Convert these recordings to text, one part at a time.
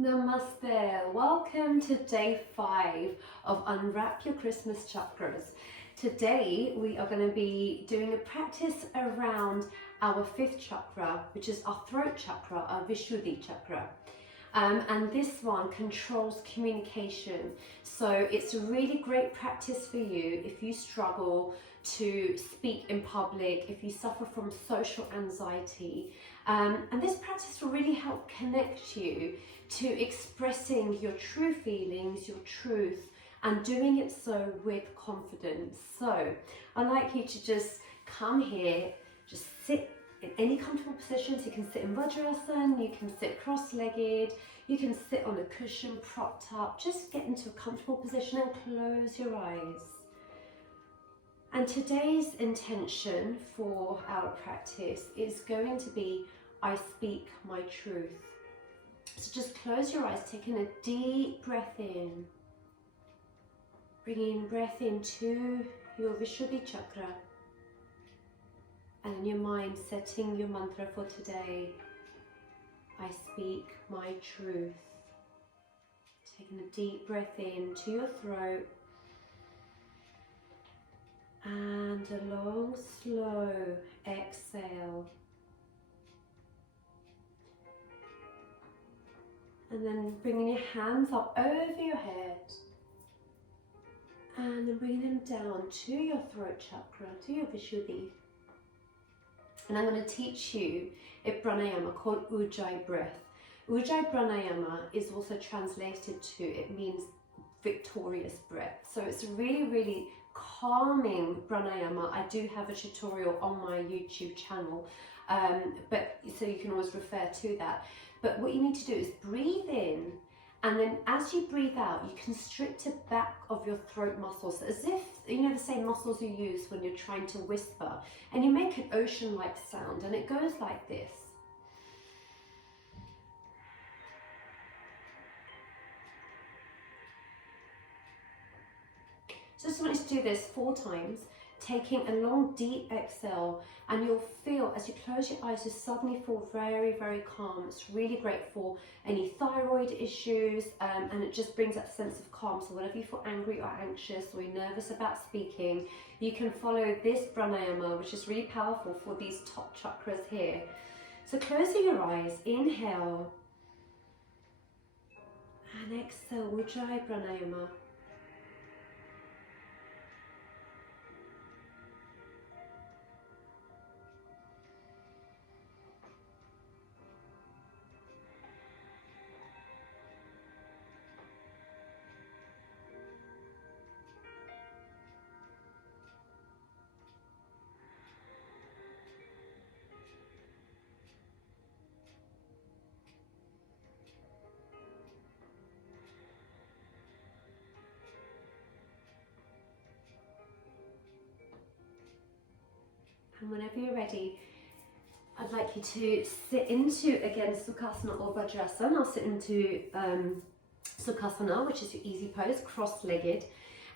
Namaste. Welcome to day 5 of Unwrap Your Christmas Chakras. Today we are going to be doing a practice around our 5th chakra, which is our throat chakra, our Vishuddha chakra. And this one controls communication. So it's a really great practice for you if you struggle to speak in public, if you suffer from social anxiety. And this practice will really help connect you to expressing your true feelings, your truth, and doing it so with confidence. So I'd like you to just come here, just sit in any comfortable position. So you can sit in Vajrasana, you can sit cross-legged, you can sit on a cushion propped up. Just get into a comfortable position and close your eyes. And today's intention for our practice is going to be, I speak my truth. So just close your eyes, taking a deep breath in. Bringing breath into your Vishuddha chakra. And in your mind, setting your mantra for today. I speak my truth. Taking a deep breath in to your throat. And a long, slow exhale. And then bringing your hands up over your head. And then bringing them down to your throat chakra, to your Vishuddha. And I'm going to teach you a pranayama called Ujjayi breath. Ujjayi pranayama is also translated to, it means victorious breath. So it's a really, really calming pranayama. I do have a tutorial on my YouTube channel, but so you can always refer to that. But what you need to do is breathe in, and then as you breathe out, you constrict the back of your throat muscles, as if, you know, the same muscles you use when you're trying to whisper. And you make an ocean-like sound, and it goes like this. So just want you to do this 4 times, taking a long deep exhale, and you'll feel as you close your eyes, you suddenly feel very, very calm. It's really great for any thyroid issues, and it just brings that sense of calm. So whenever you feel angry or anxious or you're nervous about speaking, you can follow this pranayama, which is really powerful for these top chakras here. So closing your eyes, inhale, and exhale, Ujjayi pranayama. And whenever you're ready, I'd like you to sit into, again, Sukhasana or Vajrasana. I'll sit into Sukhasana, which is your easy pose, cross-legged.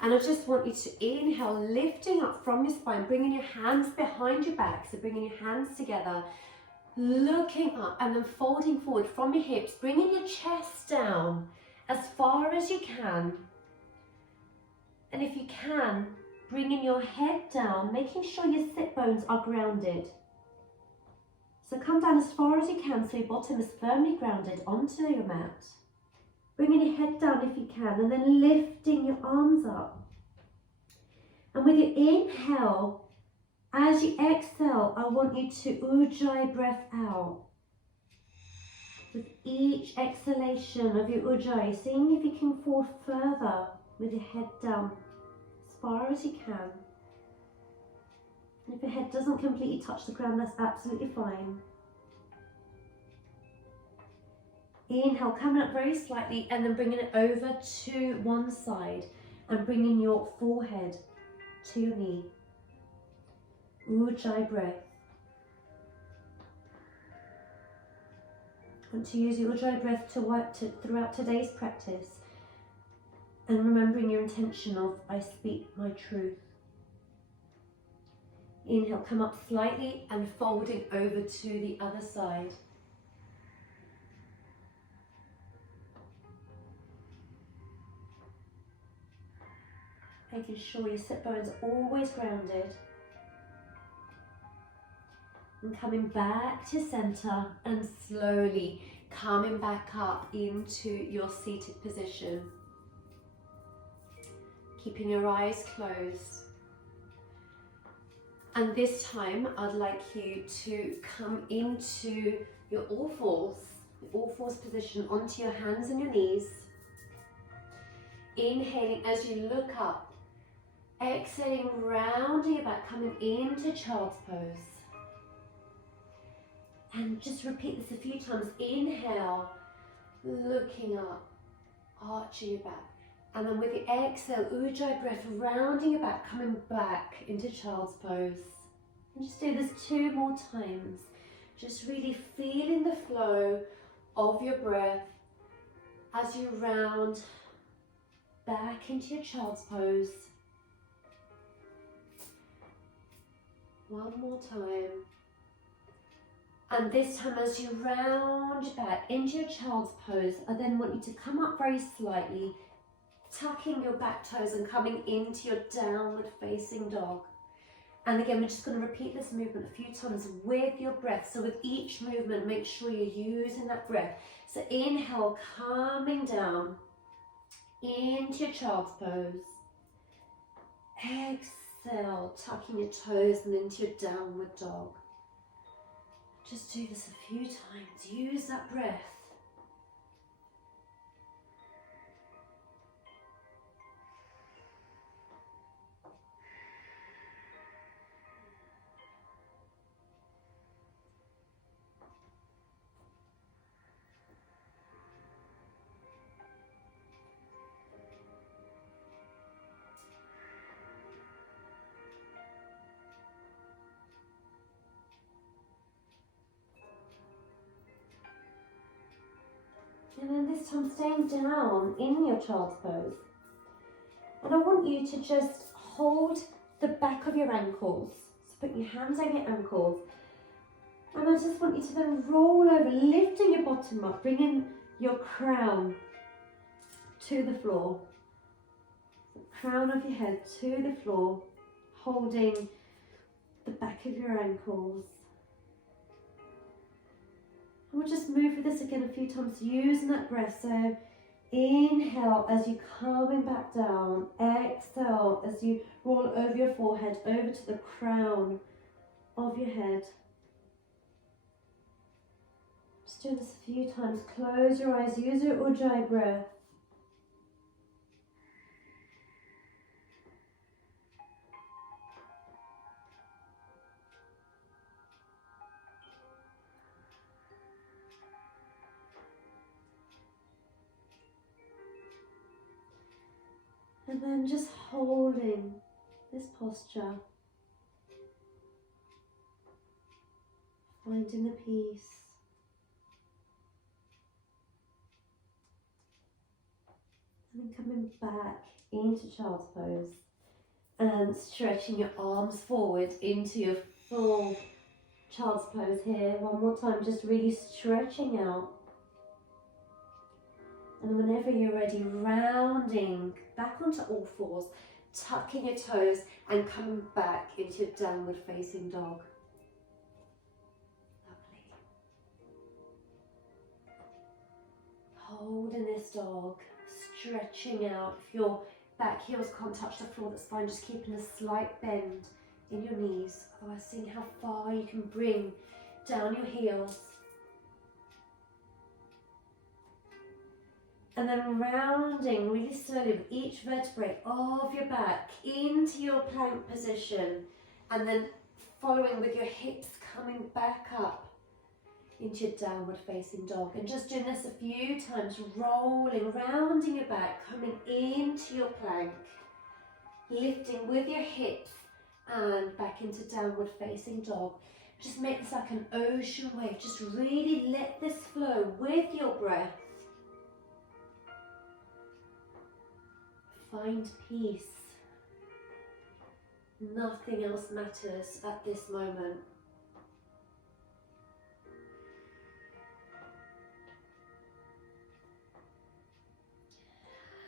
And I just want you to inhale, lifting up from your spine, bringing your hands behind your back. So bringing your hands together, looking up, and then folding forward from your hips, bringing your chest down as far as you can. And if you can, bringing your head down, making sure your sit bones are grounded. So come down as far as you can so your bottom is firmly grounded onto your mat. Bringing your head down if you can, and then lifting your arms up. And with your inhale, as you exhale, I want you to Ujjayi breath out. With each exhalation of your Ujjayi, seeing if you can fall further with your head down as far as you can. And if your head doesn't completely touch the ground, that's absolutely fine. Inhale, coming up very slightly, and then bringing it over to one side and bringing your forehead to your knee. Ujjayi breath. I want to use your Ujjayi breath to work throughout today's practice, and remembering your intention of I speak my truth. Inhale, come up slightly and folding over to the other side. Making sure your sit bones are always grounded. And coming back to center and slowly coming back up into your seated position. Keeping your eyes closed. And this time I'd like you to come into your all fours position, onto your hands and your knees. Inhaling as you look up. Exhaling, rounding your back, coming into child's pose. And just repeat this a few times. Inhale, looking up, arching your back. And then with the exhale, Ujjayi breath, rounding your back, coming back into child's pose. And just do this 2 more times. Just really feeling the flow of your breath as you round back into your child's pose. One more time. And this time as you round back into your child's pose, I then want you to come up very slightly, tucking your back toes and coming into your downward facing dog. And again, we're just going to repeat this movement a few times with your breath. So with each movement, make sure you're using that breath. So inhale, coming down into your child's pose. Exhale, tucking your toes and into your downward dog. Just do this a few times. Use that breath. And then this time staying down in your child's pose. And I want you to just hold the back of your ankles. So put your hands on your ankles. And I just want you to then roll over, lifting your bottom up, bringing your crown to the floor. The crown of your head to the floor, holding the back of your ankles. We'll just move with this again a few times, using that breath. So inhale as you're coming back down. Exhale as you roll over your forehead, over to the crown of your head. Just doing this a few times. Close your eyes, use your Ujjayi breath. And then just holding this posture, finding the peace. And then coming back into child's pose and stretching your arms forward into your full child's pose here. One more time, just really stretching out. And whenever you're ready, rounding back onto all fours, tucking your toes and coming back into your downward facing dog. Lovely. Holding this dog, stretching out. If your back heels can't touch the floor, that's fine. Just keeping a slight bend in your knees. Otherwise, seeing how far you can bring down your heels. And then rounding really slowly with each vertebrae of your back into your plank position. And then following with your hips coming back up into your downward facing dog. And just doing this a few times, rolling, rounding your back, coming into your plank. Lifting with your hips and back into downward facing dog. Just make this like an ocean wave. Just really let this flow with your breath. Find peace. Nothing else matters at this moment.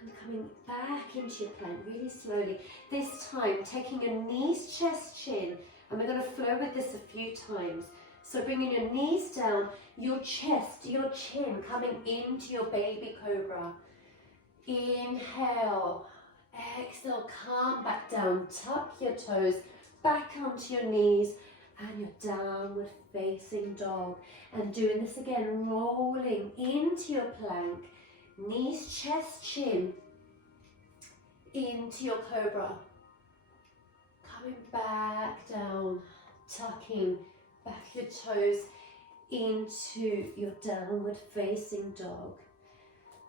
And coming back back into your plank really slowly. This time, taking your knees, chest, chin, and we're going to flow with this a few times. So bringing your knees down, your chest, your chin coming into your baby cobra. Inhale, exhale, come back down, tuck your toes back onto your knees and your downward facing dog. And doing this again, rolling into your plank, knees, chest, chin, into your cobra. Coming back down, tucking back your toes into your downward facing dog.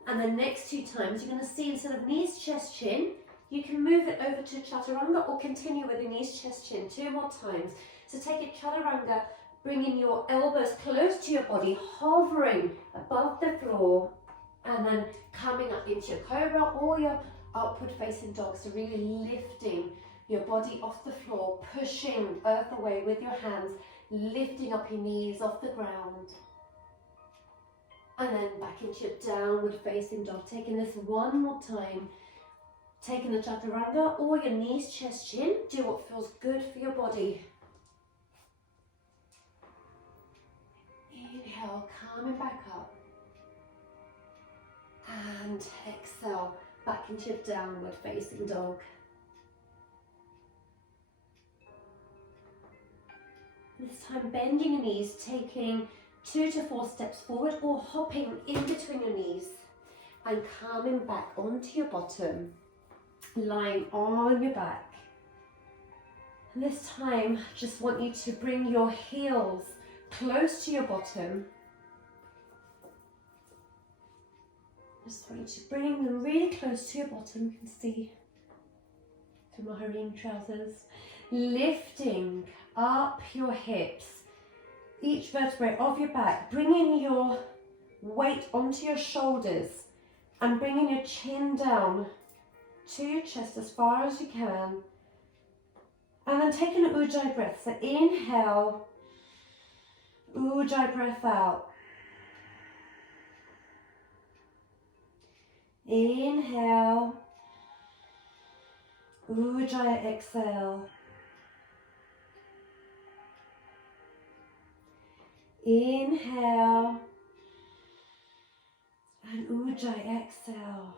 And the next two times, you're going to see instead of knees, chest, chin, you can move it over to chaturanga or continue with the knees, chest, chin 2 more times. So take your chaturanga, bringing your elbows close to your body, hovering above the floor, and then coming up into your cobra or your upward facing dog. So really lifting your body off the floor, pushing earth away with your hands, lifting up your knees off the ground. And then back into your downward facing dog. Taking this one more time. Taking the chaturanga or your knees, chest, chin. Do what feels good for your body. Inhale, coming back up. And exhale, back into your downward facing dog. This time bending your knees, taking 2 to 4 steps forward or hopping in between your knees and coming back onto your bottom, lying on your back. And this time, I just want you to bring your heels close to your bottom. Just want you to bring them really close to your bottom. You can see through my harem trousers. Lifting up your hips, each vertebrae of your back, bringing your weight onto your shoulders and bringing your chin down to your chest as far as you can. And then taking an ujjayi breath. So inhale, ujjayi breath out. Inhale, ujjayi exhale. Inhale and ujjayi exhale.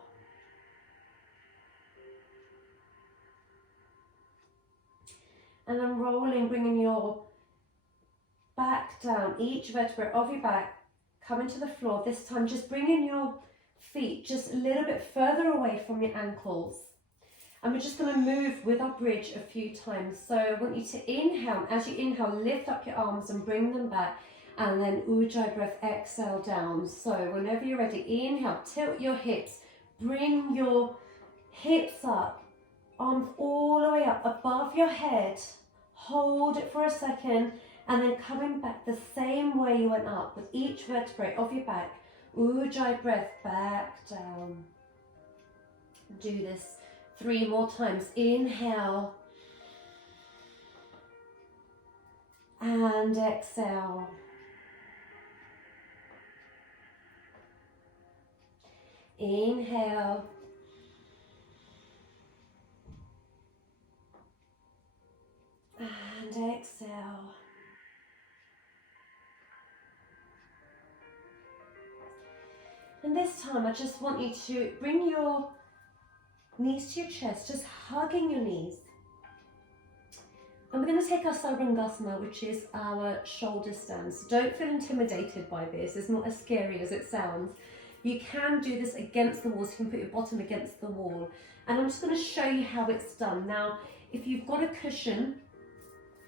And then rolling, bringing your back down, each vertebrae of your back coming to the floor. This time just bringing your feet just a little bit further away from your ankles. And we're just going to move with our bridge a few times. So I want you to inhale. As you inhale, lift up your arms and bring them back. And then ujjayi breath, exhale down. So whenever you're ready, inhale, tilt your hips, bring your hips up, arms all the way up above your head. Hold it for a second and then coming back the same way you went up with each vertebrae of your back. Ujjayi breath, back down. Do this 3 more times. Inhale and exhale. Inhale and exhale. And this time I just want you to bring your knees to your chest, just hugging your knees. And we're going to take our Sarvangasana, which is our shoulder stand. So don't feel intimidated by this. It's not as scary as it sounds. You can do this against the wall, so you can put your bottom against the wall. And I'm just going to show you how it's done. Now, if you've got a cushion,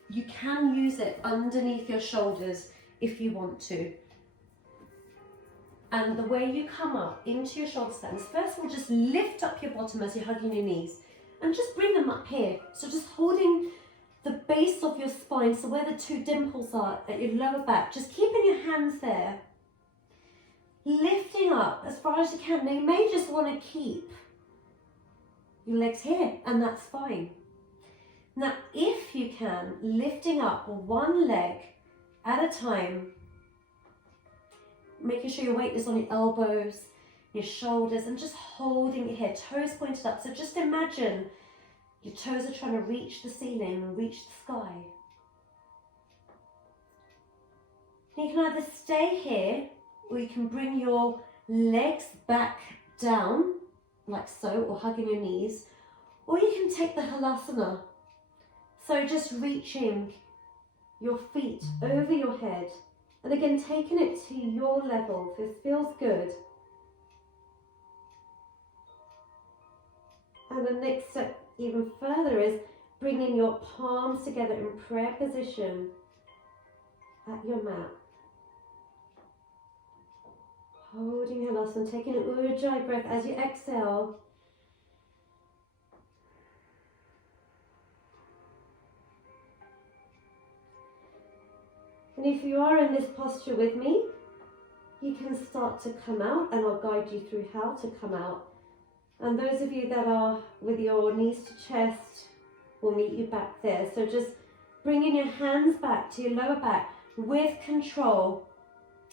you can use it underneath your shoulders if you want to. And the way you come up into your shoulder stands, first of all, just lift up your bottom as you're hugging your knees and just bring them up here. So just holding the base of your spine, so where the 2 dimples are at your lower back, just keeping your hands there. Lifting up as far as you can. Now you may just want to keep your legs here, and that's fine. Now if you can, lifting up 1 leg at a time, making sure your weight is on your elbows, your shoulders, and just holding it here, toes pointed up. So just imagine your toes are trying to reach the ceiling and reach the sky. You can either stay here, or you can bring your legs back down, like so, or hugging your knees, or you can take the halasana. So just reaching your feet over your head, and again taking it to your level. This feels good. And the next step even further is bringing your palms together in prayer position at your mat. Holding halasana, taking an ujjayi breath as you exhale. And if you are in this posture with me, you can start to come out, and I'll guide you through how to come out. And those of you that are with your knees to chest, will meet you back there. So just bringing your hands back to your lower back with control,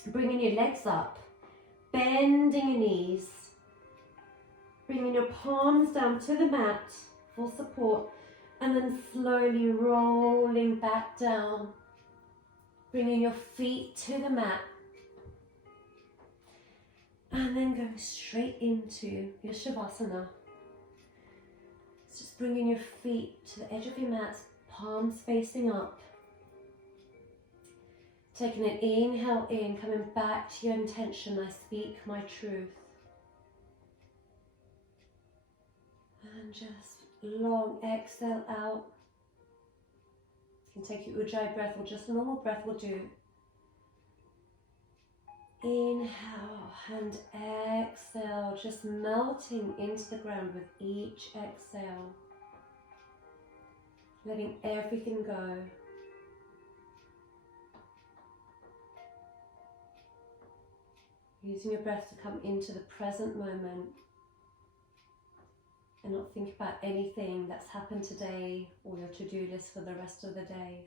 bringing your legs up, bending your knees, bringing your palms down to the mat for support, and then slowly rolling back down, bringing your feet to the mat, and then going straight into your Shavasana. It's just bringing your feet to the edge of your mat, palms facing up. Taking an inhale in, coming back to your intention. I speak my truth. And just long exhale out. You can take your ujjayi breath, or just a normal breath will do. Inhale and exhale, just melting into the ground with each exhale. Letting everything go. Using your breath to come into the present moment and not think about anything that's happened today or your to-do list for the rest of the day.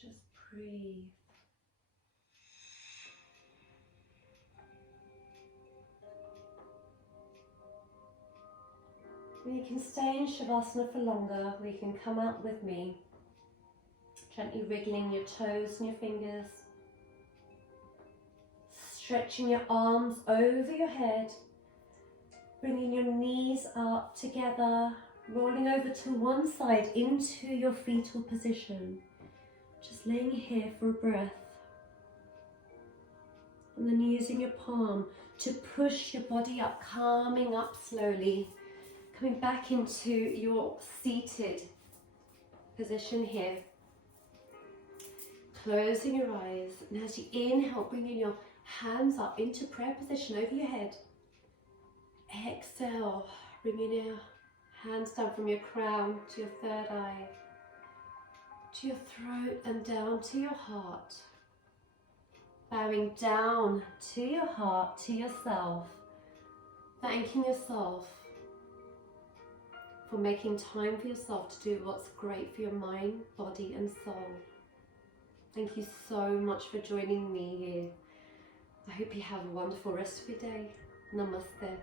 Just breathe. And you can stay in Shavasana for longer, or you can come out with me. Gently wriggling your toes and your fingers. Stretching your arms over your head. Bringing your knees up together. Rolling over to one side into your fetal position. Just laying here for a breath. And then using your palm to push your body up, calming up slowly. Coming back into your seated position here. Closing your eyes, and as you inhale, bringing your hands up into prayer position over your head. Exhale, bringing your hands down from your crown to your third eye, to your throat, and down to your heart. Bowing down to your heart, to yourself, thanking yourself for making time for yourself to do what's great for your mind, body and soul. Thank you so much for joining me here. I hope you have a wonderful rest of your day. Namaste.